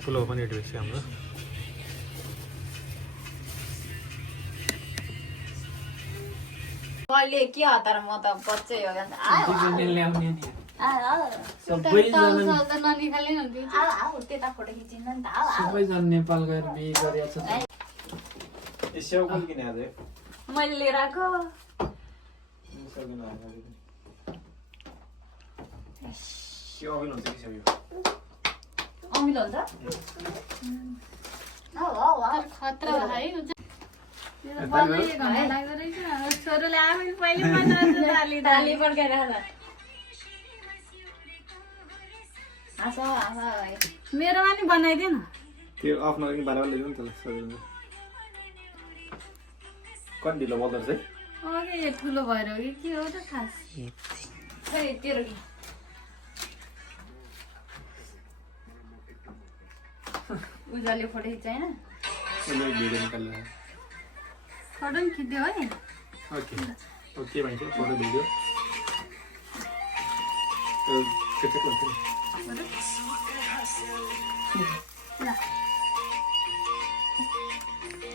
ठुलो पनि रहेछ हाम्रो मैले के हतार म त बच्चै हो त्यता फोटो खिचिन्न नि त सबैजना नेपाल गएर बिहे गरेछ मैले लिएर आएको अमिलो हुन्छ खतरा है छोरोले आफै पहिले दाली पड्काएर मेरोमा नि बनाइदिए न त्यो आफ्नो लागि बनाएर ल्याइदिनु नि त्यसलाई सजिलो कति ढिलो बोल्दो रहेछ अघि यो ठुलो भएर हो कि के हो त खास तेरो उजाले फोटो खिचाएन भिडियो निकाल्नु फोटो पनि खिच्यो है ओके ओके भन्छ फोटो भिडियो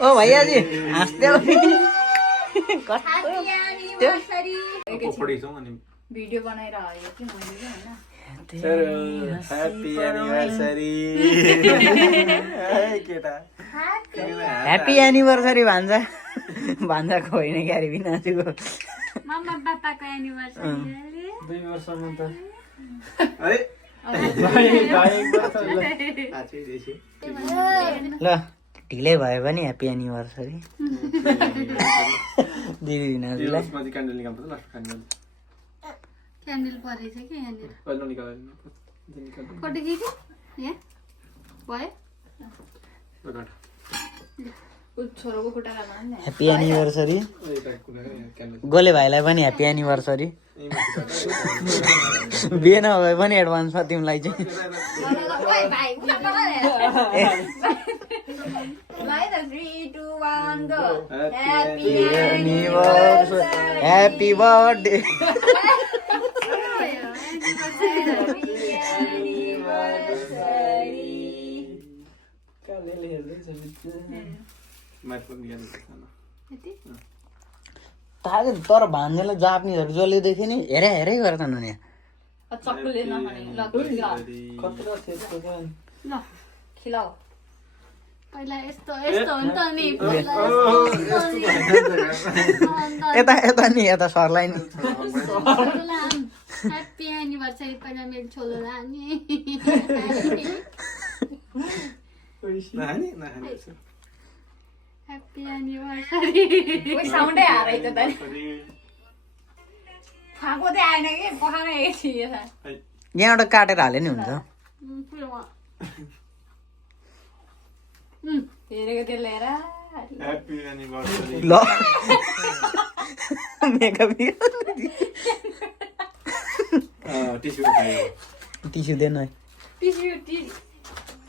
ओ भैया जी हाँस्दै भिडियो बनाएर आयो कि मैले हैन ह्यापी एनिभर्सरी ह्यापी एनिभर्सरी भान्जाको होइन क्यारे बिनाजुको मम्मा पापाको एनिभर्सरी 2 वर्षमा त ल ढिलै भयो भने ह्याप्पी एनिभर्सरी दिदी बिनाजुलाई क्यान्डल परेछ कि यहाँनिर फोटो खिच्यो यहाँ भयो छोरोको खुट्टा काट्नु नि ह्याप्पी एनिभर्सरी गोले भाइलाई पनि ह्याप्पी एनिभर्सरी बिहे नभए पनि एडभान्समा तिमीलाई चाहिँ ह्याप्पी बर्थडे तर भान्जेलाई जाप्नेहरू जसले देख्यो नि हेरे हेरै गर्छन् नि चक्कुले नखाने ल खिलाऊ पहिला यस्तो यस्तो हो नि त नि यता यता नि यता सरलाई नि ह्याप्पी एनिभर्सरी पहिला मेरो छोरोलाई नि ह्याप्पी एनिभर्सरी कोही साउन्डै हारै त फाको चाहिँ आएन कि पखाएर एकछिन यहाँबाट काटेर हाले नि हुन्छ हेरेको त्यो लिएर ह्यापी एनिभर्सरी ल मेकअप टिस्यु देन है टिस्यु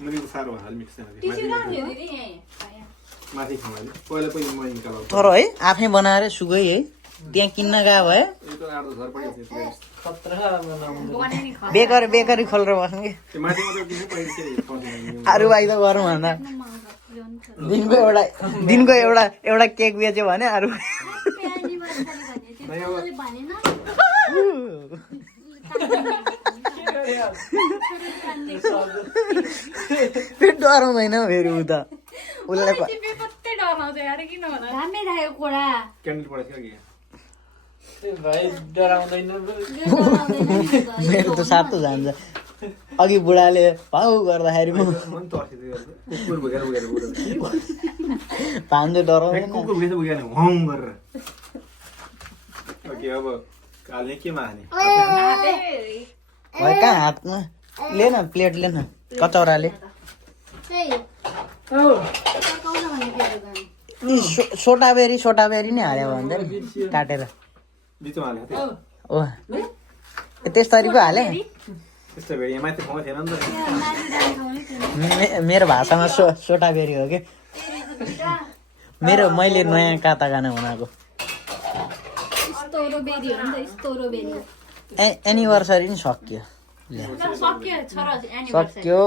मैले त साह्रो हाल मिक्स टिस्यु कहाँ थियो दिदी माथि खाँदा पहिला पनि म निकाल्नु तर है आफै बनाएर सुगै है त्यहाँ किन्न गयो भए बेकरी खोलेर बस्नु कि अरू भाइ त गरौँ भन्दा दिनको एउटा केक बेच्यो भने अरू फेरि डराउँदैन फेरि उ त उसलाई मेरो त सातो जान्छ अघि बुढाले भाउ गर्दाखेरि म भान्जो डराउँदैन कहाँ हातमा ले न प्लेट ले न कचौराले त्यही औ पकाउन भनेको थियो दोकान। यी सोटाबेरी नै हाल्यो भन्दै नि काटेर बिचमा हालेको थिएँ ओ त्यसरी पो हाले त्यस्तो भेड यहाँ माथि ठाउँमा थिएन नि त माथि जाने ठाउँ नै थिएन। मेरो भाषामा सोटाबेरी हो कि मैले नयाँ काता गाना बनाएको स्ट्रबेरी हो नि त स्ट्रबेरी। एनिभर्सरी नि सक्यो सक्यो छोरा सक्यो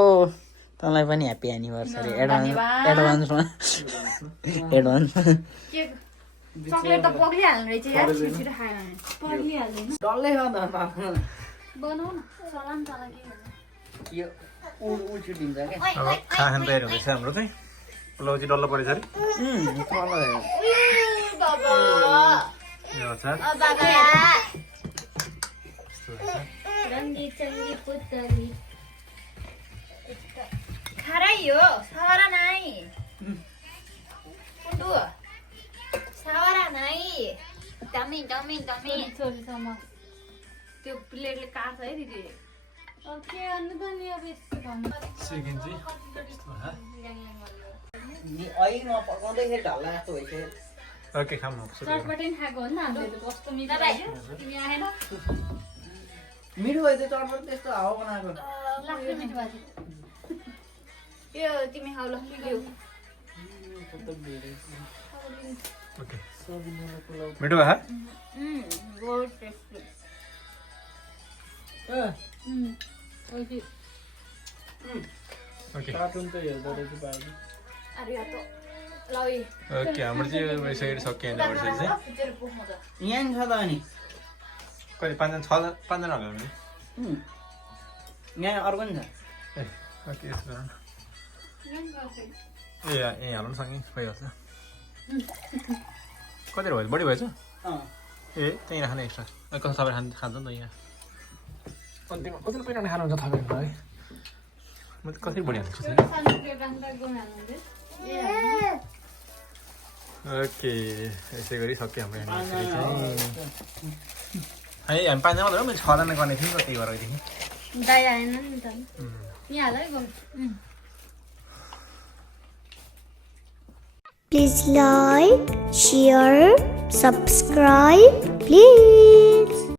तँलाई पनि ह्याप्पी एनिभर्सरी एडभान्समा चक्लेट त पक्रिहाल्नु रहेछ यार छिटो खायो भने पग्लिहाल्दैन। डल्लै खाँदा बनाऊ न सलाम तला के गर्नु। यो उछिटिन्छ क्या अब खाना तयार हुँदैछ हाम्रो चाहिँ पुलाउ चाहिँ डल्लो परेछ अरे यो अचार रङ्गी चङ्गी पुतली खारै हो सारा नाइ कुटु सारा नाइ टमी टमी टमी छोरीसम्म। त्यो प्लेटले काट्छ है दिदी अब के गर्नु त नि अब यस्तो भन्नु। चिकन चाहिँ अहिले नपकाउँदैखेरि ढल्ला जस्तो भइसक्यो ओके खाऊँ चटपटे नि खाएको हो नि त हामीले त कस्तो मिठो दादा लाग्यो। तिमी आएन मिठो भयो त्यो चटपट त्यस्तो हावा बनाएको लाग्यो मिठो भएको थियो। यो तिमी खाऊ ल लिऊ ओके मिठो भयो बहुत टेस्टी ओके ओके कार्टुन त हेर्दो रहेछ बाहिर अरे यो त लई ओके हाम्रो चाहिँ भइसकेर सक्यो एनिभर्सरी चाहिँ तेरो पोख्नु त यहाँ नि छ त अनि कहिले पाँचजना होला भने यहाँ अर्को नि छ ए ओके यसो गरौँ न ए ए हालौँ न सँगै भइहाल्छ कति भयो बढी भएछ ए त्यहीँ राख्ने एक्स्ट्रा कसो तपाईँ खान्छ नि त यहाँ अन्तिममा कतिले पहिला खानुहुन्छ तपाईँहरू है म त कसरी बढी हाल्छु सानो प्लेट राख्दा गुण हाल्नुहुँदै। ओके यसै गरी सक्यो हाम्रो एनिभर्सरी चाहिँ है हामी पाँचजना मात्रै हो मैले 6 जना गर्ने थिएँ नि त त्यही गरेको थिएँ दाइ आएन नि त यहाँ हाल है गम। Please like, share, subscribe, please.